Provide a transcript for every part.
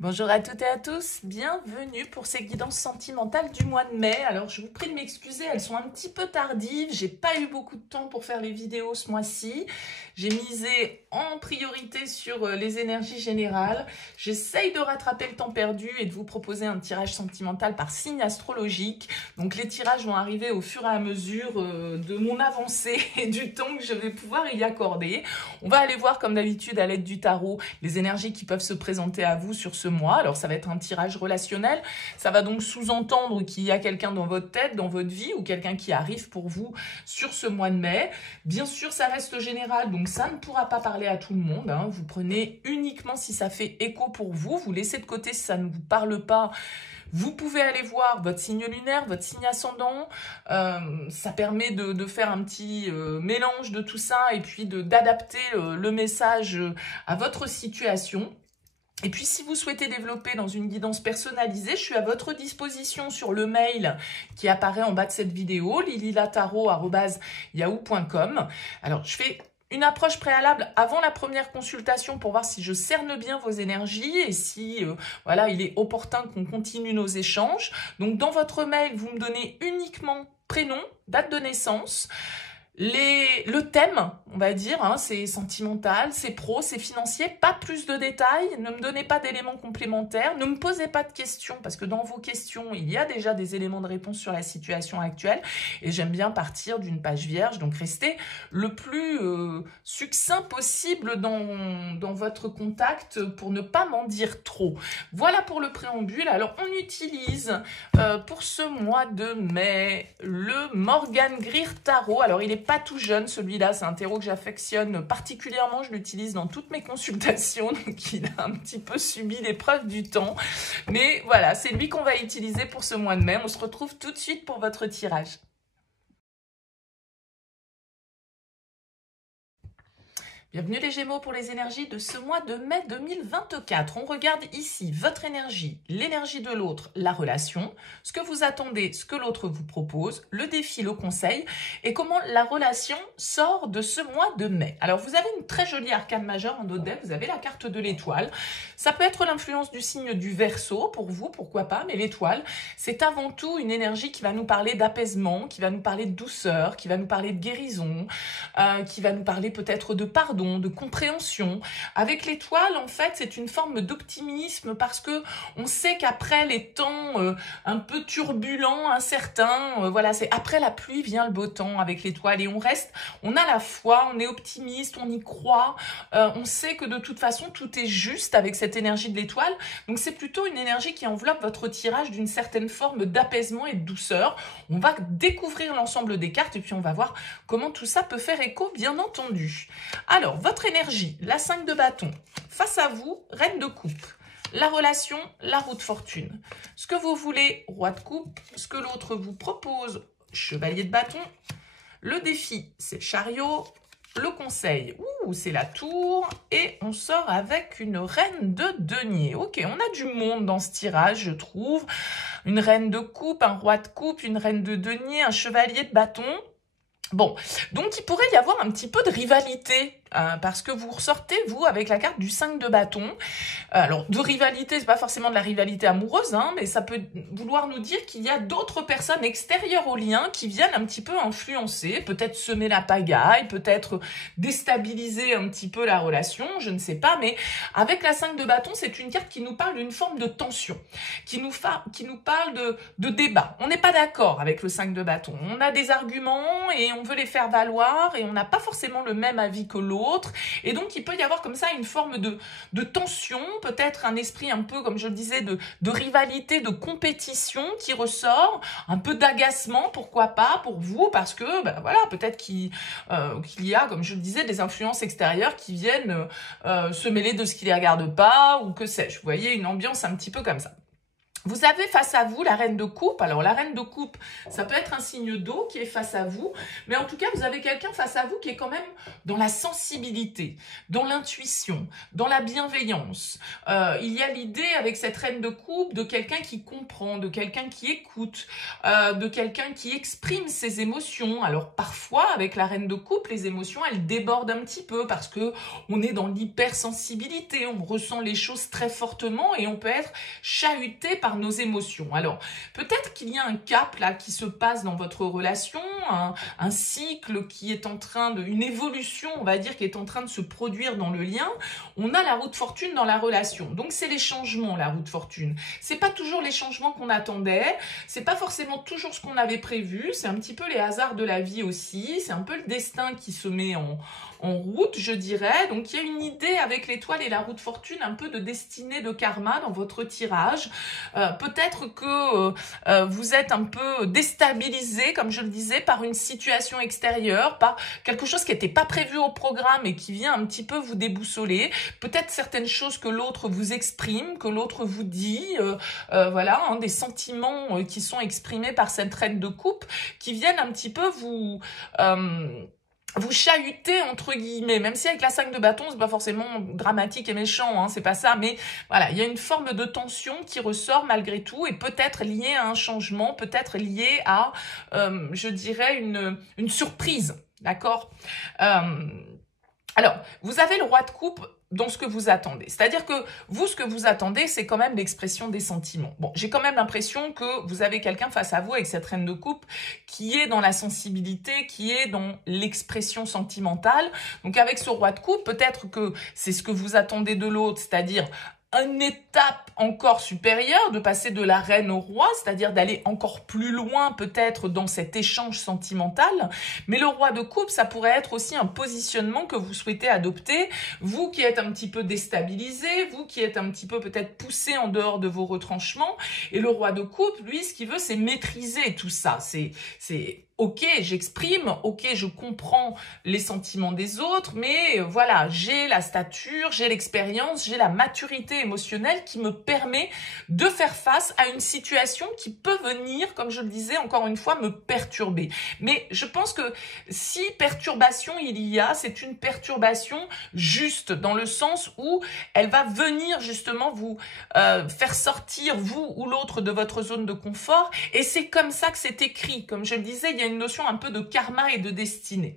Bonjour à toutes et à tous, bienvenue pour ces guidances sentimentales du mois de mai. Alors je vous prie de m'excuser, elles sont un petit peu tardives, j'ai pas eu beaucoup de temps pour faire les vidéos ce mois-ci. J'ai misé en priorité sur les énergies générales. J'essaye de rattraper le temps perdu et de vous proposer un tirage sentimental par signe astrologique. Donc les tirages vont arriver au fur et à mesure de mon avancée et du temps que je vais pouvoir y accorder. On va aller voir comme d'habitude à l'aide du tarot les énergies qui peuvent se présenter à vous sur ce mois. Alors ça va être un tirage relationnel, ça va donc sous-entendre qu'il y a quelqu'un dans votre tête, dans votre vie, ou quelqu'un qui arrive pour vous sur ce mois de mai. Bien sûr, ça reste général, donc ça ne pourra pas parler à tout le monde, hein. Vous prenez uniquement si ça fait écho pour vous, vous laissez de côté si ça ne vous parle pas. Vous pouvez aller voir votre signe lunaire, votre signe ascendant. Ça permet de faire un petit mélange de tout ça et puis d'adapter le message à votre situation. Et puis, si vous souhaitez développer dans une guidance personnalisée, je suis à votre disposition sur le mail qui apparaît en bas de cette vidéo, lililataro@yahoo.com. Alors, je fais une approche préalable avant la première consultation pour voir si je cerne bien vos énergies et si voilà, il est opportun qu'on continue nos échanges. Donc, dans votre mail, vous me donnez uniquement prénom, date de naissance. Le thème, on va dire, hein, c'est sentimental, c'est pro, c'est financier, pas plus de détails, ne me donnez pas d'éléments complémentaires, ne me posez pas de questions, parce que dans vos questions, il y a déjà des éléments de réponse sur la situation actuelle, et j'aime bien partir d'une page vierge, donc restez le plus succinct possible dans votre contact pour ne pas m'en dire trop. Voilà pour le préambule. Alors, on utilise pour ce mois de mai le Morgan Greer Tarot. Alors, il est pas tout jeune, celui-là, c'est un tarot que j'affectionne particulièrement, je l'utilise dans toutes mes consultations, donc il a un petit peu subi l'épreuve du temps. Mais voilà, c'est lui qu'on va utiliser pour ce mois de mai. On se retrouve tout de suite pour votre tirage. Bienvenue les Gémeaux pour les énergies de ce mois de mai 2024. On regarde ici votre énergie, l'énergie de l'autre, la relation, ce que vous attendez, ce que l'autre vous propose, le défi, le conseil et comment la relation sort de ce mois de mai. Alors vous avez une très jolie arcane majeure en dos de deck, vous avez la carte de l'étoile. Ça peut être l'influence du signe du Verseau pour vous, pourquoi pas, mais l'étoile, c'est avant tout une énergie qui va nous parler d'apaisement, qui va nous parler de douceur, qui va nous parler de guérison, qui va nous parler peut-être de pardon, de compréhension. Avec l'étoile, en fait, c'est une forme d'optimisme parce que on sait qu'après les temps un peu turbulents, incertains, voilà, c'est après la pluie vient le beau temps avec l'étoile et on a la foi, on est optimiste, on y croit, on sait que de toute façon tout est juste avec cette énergie de l'étoile. Donc c'est plutôt une énergie qui enveloppe votre tirage d'une certaine forme d'apaisement et de douceur. On va découvrir l'ensemble des cartes et puis on va voir comment tout ça peut faire écho, bien entendu. Alors, votre énergie, la 5 de bâton, face à vous, reine de coupe. La relation, la roue de fortune. Ce que vous voulez, roi de coupe. Ce que l'autre vous propose, chevalier de bâton. Le défi, c'est le chariot. Le conseil, c'est la tour. Et on sort avec une reine de denier. Ok, on a du monde dans ce tirage, je trouve. Une reine de coupe, un roi de coupe, une reine de denier, un chevalier de bâton. Bon, donc il pourrait y avoir un petit peu de rivalité, parce que vous ressortez, vous, avec la carte du 5 de bâton. Alors, de rivalité, c'est pas forcément de la rivalité amoureuse, hein, mais ça peut vouloir nous dire qu'il y a d'autres personnes extérieures au lien qui viennent un petit peu influencer, peut-être semer la pagaille, peut-être déstabiliser un petit peu la relation, je ne sais pas, mais avec la 5 de bâton, c'est une carte qui nous parle d'une forme de tension, qui nous parle de débat. On n'est pas d'accord avec le 5 de bâton. On a des arguments et on veut les faire valoir et on n'a pas forcément le même avis que l'autre. Et donc, il peut y avoir comme ça une forme de tension, peut-être un esprit un peu, comme je le disais, de rivalité, de compétition qui ressort, un peu d'agacement, pourquoi pas, pour vous, parce que, ben voilà, peut-être qu'il y a, comme je le disais, des influences extérieures qui viennent se mêler de ce qui les regarde pas, ou que sais-je. Vous voyez, une ambiance un petit peu comme ça. Vous avez face à vous la reine de coupe. Alors, la reine de coupe, ça peut être un signe d'eau qui est face à vous. Mais en tout cas, vous avez quelqu'un face à vous qui est quand même dans la sensibilité, dans l'intuition, dans la bienveillance. Il y a l'idée avec cette reine de coupe de quelqu'un qui comprend, de quelqu'un qui écoute, de quelqu'un qui exprime ses émotions. Alors, parfois, avec la reine de coupe, les émotions, elles débordent un petit peu parce que on est dans l'hypersensibilité. On ressent les choses très fortement et on peut être chahuté par nos émotions. Alors, peut-être qu'il y a un cap là qui se passe dans votre relation, un cycle qui est en train de, une évolution, on va dire, qui est en train de se produire dans le lien. On a la roue de fortune dans la relation. Donc, c'est les changements, la roue de fortune. C'est pas toujours les changements qu'on attendait. C'est pas forcément toujours ce qu'on avait prévu. C'est un petit peu les hasards de la vie aussi. C'est un peu le destin qui se met en route, je dirais. Donc, il y a une idée avec l'étoile et la roue de fortune, un peu de destinée, de karma dans votre tirage. Peut-être que vous êtes un peu déstabilisé, comme je le disais, par une situation extérieure, par quelque chose qui n'était pas prévu au programme et qui vient un petit peu vous déboussoler. Peut-être certaines choses que l'autre vous exprime, que l'autre vous dit. Voilà, des sentiments qui sont exprimés par cette reine de coupe qui viennent un petit peu vous chahuter entre guillemets, même si avec la 5 de bâton, c'est pas forcément dramatique et méchant, c'est pas ça, mais voilà, il y a une forme de tension qui ressort malgré tout et peut-être liée à un changement, peut-être liée à, je dirais, une surprise, d'accord. Alors, vous avez le roi de coupe dans ce que vous attendez. C'est-à-dire que vous, ce que vous attendez, c'est quand même l'expression des sentiments. Bon, j'ai quand même l'impression que vous avez quelqu'un face à vous avec cette reine de coupe qui est dans la sensibilité, qui est dans l'expression sentimentale. Donc, avec ce roi de coupe, peut-être que c'est ce que vous attendez de l'autre, c'est-à-dire une étape encore supérieure, de passer de la reine au roi, c'est-à-dire d'aller encore plus loin peut-être dans cet échange sentimental. Mais le roi de coupe, ça pourrait être aussi un positionnement que vous souhaitez adopter, vous qui êtes un petit peu déstabilisé, vous qui êtes un petit peu peut-être poussé en dehors de vos retranchements. Et le roi de coupe, lui, ce qu'il veut, c'est maîtriser tout ça. C'est ok, j'exprime, ok, je comprends les sentiments des autres, mais voilà, j'ai la stature, j'ai l'expérience, j'ai la maturité émotionnelle qui me permet de faire face à une situation qui peut venir, comme je le disais, encore une fois, me perturber. Mais je pense que si perturbation il y a, c'est une perturbation juste, dans le sens où elle va venir justement vous faire sortir, vous ou l'autre, de votre zone de confort, et c'est comme ça que c'est écrit. Comme je le disais, il y a une notion un peu de karma et de destinée.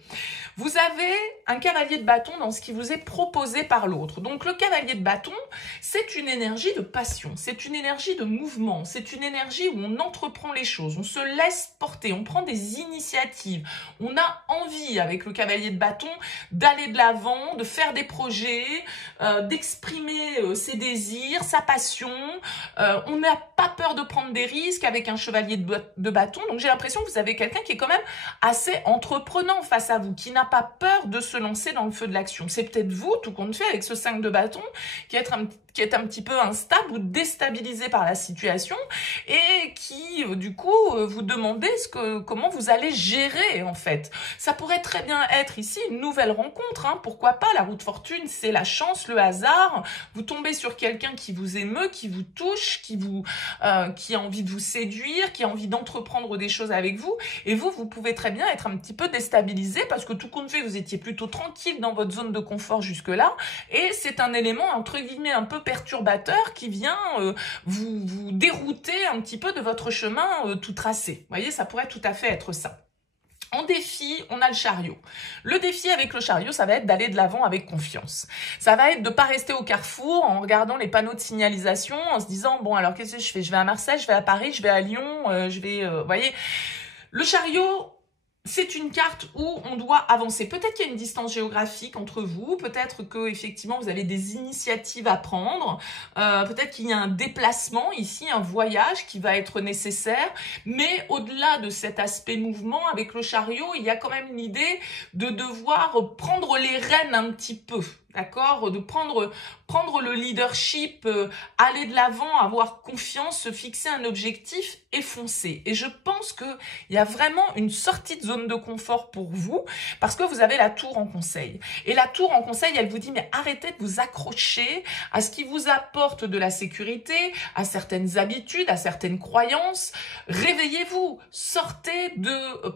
Vous avez un cavalier de bâton dans ce qui vous est proposé par l'autre. Donc le cavalier de bâton, c'est une énergie de passion, c'est une énergie de mouvement, c'est une énergie où on entreprend les choses, on se laisse porter, on prend des initiatives, on a envie avec le cavalier de bâton d'aller de l'avant, de faire des projets, d'exprimer ses désirs, sa passion. On n'a pas peur de prendre des risques avec un chevalier de bâton. Donc j'ai l'impression que vous avez quelqu'un qui est quand même assez entreprenant face à vous, qui n'a pas peur de se lancer dans le feu de l'action. C'est peut-être vous, tout compte fait, avec ce 5 de bâton, qui est un petit peu instable ou déstabilisé par la situation et qui, du coup, vous demandez comment vous allez gérer, en fait. Ça pourrait très bien être ici une nouvelle rencontre, pourquoi pas. La roue de fortune, c'est la chance, le hasard. Vous tombez sur quelqu'un qui vous émeut, qui vous touche, qui a envie de vous séduire, qui a envie d'entreprendre des choses avec vous. Et vous pouvez très bien être un petit peu déstabilisé parce que tout compte fait, vous étiez plutôt tranquille dans votre zone de confort jusque-là. Et c'est un élément, entre guillemets, un peu perturbateur qui vient vous dérouter un petit peu de votre chemin tout tracé. Vous voyez, ça pourrait tout à fait être ça. En défi, on a le chariot. Le défi avec le chariot, ça va être d'aller de l'avant avec confiance. Ça va être de ne pas rester au carrefour en regardant les panneaux de signalisation, en se disant, bon, alors qu'est-ce que je fais? Je vais à Marseille, je vais à Paris, je vais à Lyon, vous voyez. Le chariot, c'est une carte où on doit avancer. Peut-être qu'il y a une distance géographique entre vous, peut-être que effectivement vous avez des initiatives à prendre, peut-être qu'il y a un déplacement ici, un voyage qui va être nécessaire, mais au-delà de cet aspect mouvement, avec le chariot, il y a quand même l'idée de devoir prendre les rênes un petit peu, d'accord, de prendre le leadership, aller de l'avant, avoir confiance, se fixer un objectif et foncer. Et je pense qu'il y a vraiment une sortie de zone de confort pour vous parce que vous avez la tour en conseil. Et la tour en conseil, elle vous dit, mais arrêtez de vous accrocher à ce qui vous apporte de la sécurité, à certaines habitudes, à certaines croyances. Réveillez-vous,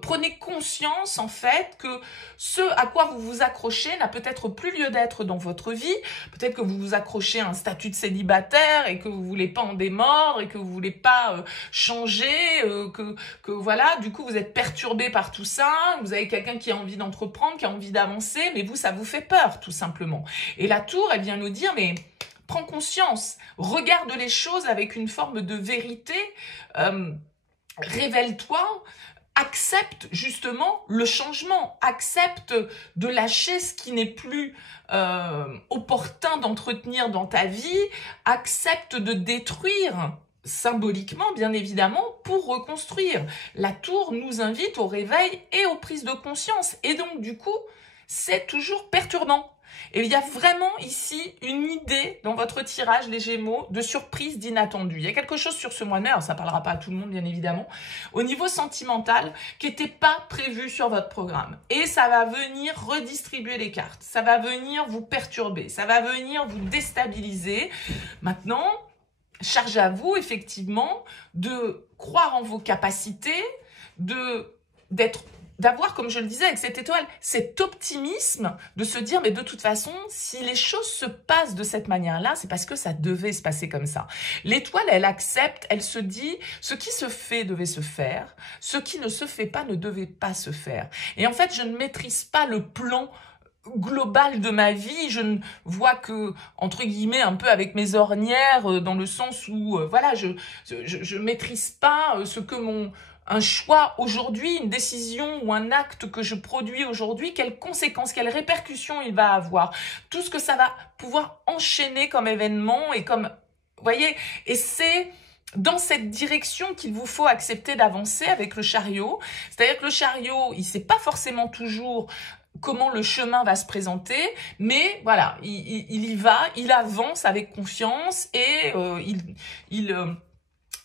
prenez conscience en fait que ce à quoi vous vous accrochez n'a peut-être plus lieu d'être dans votre vie. Peut-être que vous vous accrochez à un statut de célibataire et que vous voulez pas en démordre et que vous voulez pas changer, que voilà, du coup vous êtes perturbé par tout ça, vous avez quelqu'un qui a envie d'entreprendre, qui a envie d'avancer, mais vous, ça vous fait peur tout simplement. Et la tour, elle vient nous dire, mais prends conscience, regarde les choses avec une forme de vérité, révèle-toi, accepte justement le changement, accepte de lâcher ce qui n'est plus opportun d'entretenir dans ta vie, accepte de détruire symboliquement, bien évidemment, pour reconstruire. La tour nous invite au réveil et aux prises de conscience. Et donc, du coup, c'est toujours perturbant. Et il y a vraiment ici une idée dans votre tirage, les Gémeaux, de surprise, d'inattendu. Il y a quelque chose sur ce mois de mai, alors ça ne parlera pas à tout le monde, bien évidemment, au niveau sentimental, qui n'était pas prévu sur votre programme. Et ça va venir redistribuer les cartes. Ça va venir vous perturber. Ça va venir vous déstabiliser. Maintenant, charge à vous, effectivement, de croire en vos capacités, d'avoir, comme je le disais avec cette étoile, cet optimisme de se dire, mais de toute façon, si les choses se passent de cette manière-là, c'est parce que ça devait se passer comme ça. L'étoile, elle accepte, elle se dit, ce qui se fait devait se faire, ce qui ne se fait pas ne devait pas se faire. Et en fait, je ne maîtrise pas le plan global de ma vie, je ne vois que, entre guillemets, un peu avec mes ornières, dans le sens où, voilà, je maîtrise pas ce que un choix aujourd'hui, une décision ou un acte que je produis aujourd'hui, quelles conséquences, quelles répercussions il va avoir. Tout ce que ça va pouvoir enchaîner comme événement et comme, vous voyez, et c'est dans cette direction qu'il vous faut accepter d'avancer avec le chariot. C'est-à-dire que le chariot, il sait pas forcément toujours comment le chemin va se présenter, mais voilà, il y va, il avance avec confiance et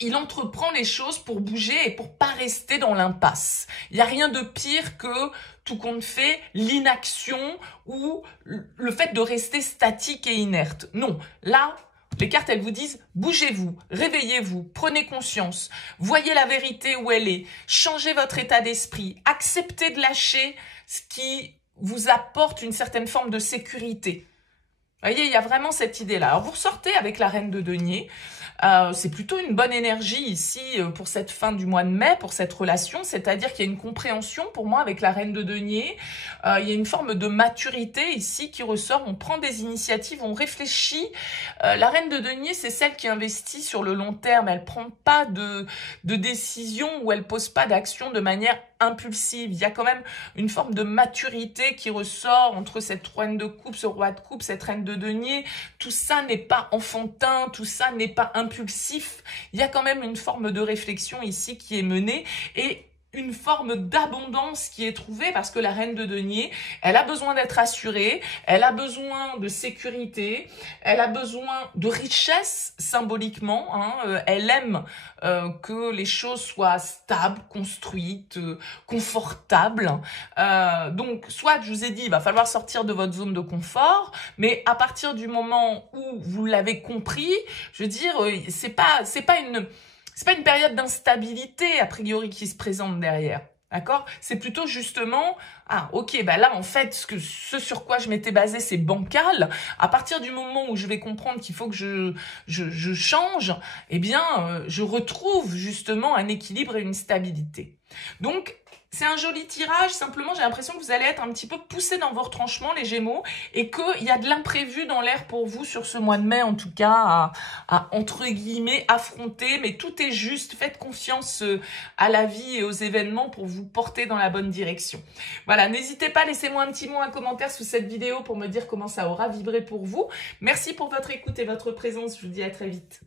il entreprend les choses pour bouger et pour pas rester dans l'impasse. Il n'y a rien de pire que, tout compte fait, l'inaction ou le fait de rester statique et inerte. Non, là, les cartes, elles vous disent, bougez-vous, réveillez-vous, prenez conscience, voyez la vérité où elle est, changez votre état d'esprit, acceptez de lâcher ce qui vous apporte une certaine forme de sécurité. Vous voyez, il y a vraiment cette idée-là. Alors, vous ressortez avec la reine de denier. C'est plutôt une bonne énergie ici pour cette fin du mois de mai, pour cette relation, c'est-à-dire qu'il y a une compréhension pour moi avec la reine de denier, il y a une forme de maturité ici qui ressort, on prend des initiatives, on réfléchit. La reine de denier, c'est celle qui investit sur le long terme, elle prend pas de décision ou elle pose pas d'action de manière impulsive. Il y a quand même une forme de maturité qui ressort entre cette reine de coupe, ce roi de coupe, cette reine de denier. Tout ça n'est pas enfantin, tout ça n'est pas impulsif. Il y a quand même une forme de réflexion ici qui est menée et une forme d'abondance qui est trouvée parce que la reine de denier, elle a besoin d'être assurée, elle a besoin de sécurité, elle a besoin de richesse symboliquement, hein, elle aime que les choses soient stables, construites, confortables. Donc, soit, je vous ai dit, il va falloir sortir de votre zone de confort, mais à partir du moment où vous l'avez compris, je veux dire, c'est pas une période d'instabilité, a priori, qui se présente derrière. D'accord? C'est plutôt justement, ok, bah là, en fait, ce sur quoi je m'étais basée, c'est bancal. À partir du moment où je vais comprendre qu'il faut que je change, eh bien, je retrouve justement un équilibre et une stabilité. Donc, c'est un joli tirage, simplement j'ai l'impression que vous allez être un petit peu poussé dans vos retranchements, les Gémeaux, et qu'il y a de l'imprévu dans l'air pour vous sur ce mois de mai, en tout cas, à entre guillemets, affronter, mais tout est juste, faites confiance à la vie et aux événements pour vous porter dans la bonne direction. Voilà, n'hésitez pas, laissez-moi un petit mot, un commentaire sous cette vidéo pour me dire comment ça aura vibré pour vous. Merci pour votre écoute et votre présence, je vous dis à très vite.